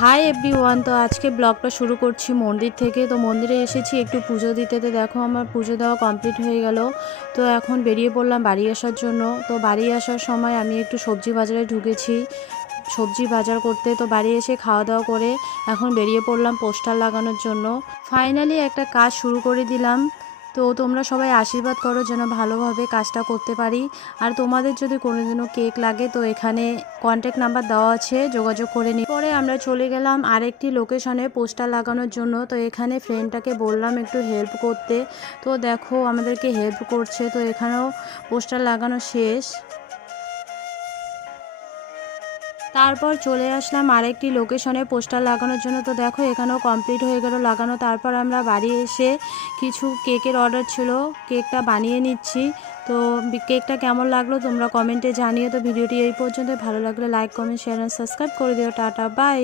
Hi everyone. তো আজকে ব্লগটা শুরু করছি মন্দির থেকে। তো মন্দিরে এসেছি একটু পুজো দিতে। তো দেখো আমার পুজো দেওয়া কমপ্লিট হয়ে গেল। তো এখন বেরিয়ে পড়লাম বাড়ি আসার জন্য। তো বাড়ি আসার সময় আমি একটু সবজি বাজারে ঢুকেছি সবজি বাজার করতে। তো বাড়ি এসে খাওয়া দাওয়া করে এখন বেরিয়ে পড়লাম পোস্টার লাগানোর জন্য। ফাইনালি একটা কাজ শুরু করে দিলাম। তো তোমরা সবাই আশীর্বাদ করো যেন ভালোভাবে কাজটা করতে পারি। আর তোমাদের যদি কোনোদিনও কেক লাগে তো এখানে কন্ট্যাক্ট নাম্বার দেওয়া আছে, যোগাযোগ করে নিই। পরে আমরা চলে গেলাম আরেকটি লোকেশনে পোস্টার লাগানোর জন্য। তো এখানে ফ্রেন্ডটাকে বললাম একটু হেল্প করতে। তো দেখো আমাদেরকে হেল্প করছে। তো এখানেও পোস্টার লাগানো শেষ। তারপর চলে আসলাম আরেকটি লোকেশনে পোস্টার লাগানোর জন্য। তো দেখো এখানেও কমপ্লিট হয়ে গেল লাগানো। তারপর আমরা বাড়ি এসে কিছু কেকের অর্ডার ছিল, কেকটা বানিয়ে নিচ্ছি। তো কেকটা কেমন লাগলো তোমরা কমেন্টে জানিও। তো ভিডিওটি এই পর্যন্ত, ভালো লাগলে লাইক কমেন্ট শেয়ার আর সাবস্ক্রাইব করে দিও। Tata bye.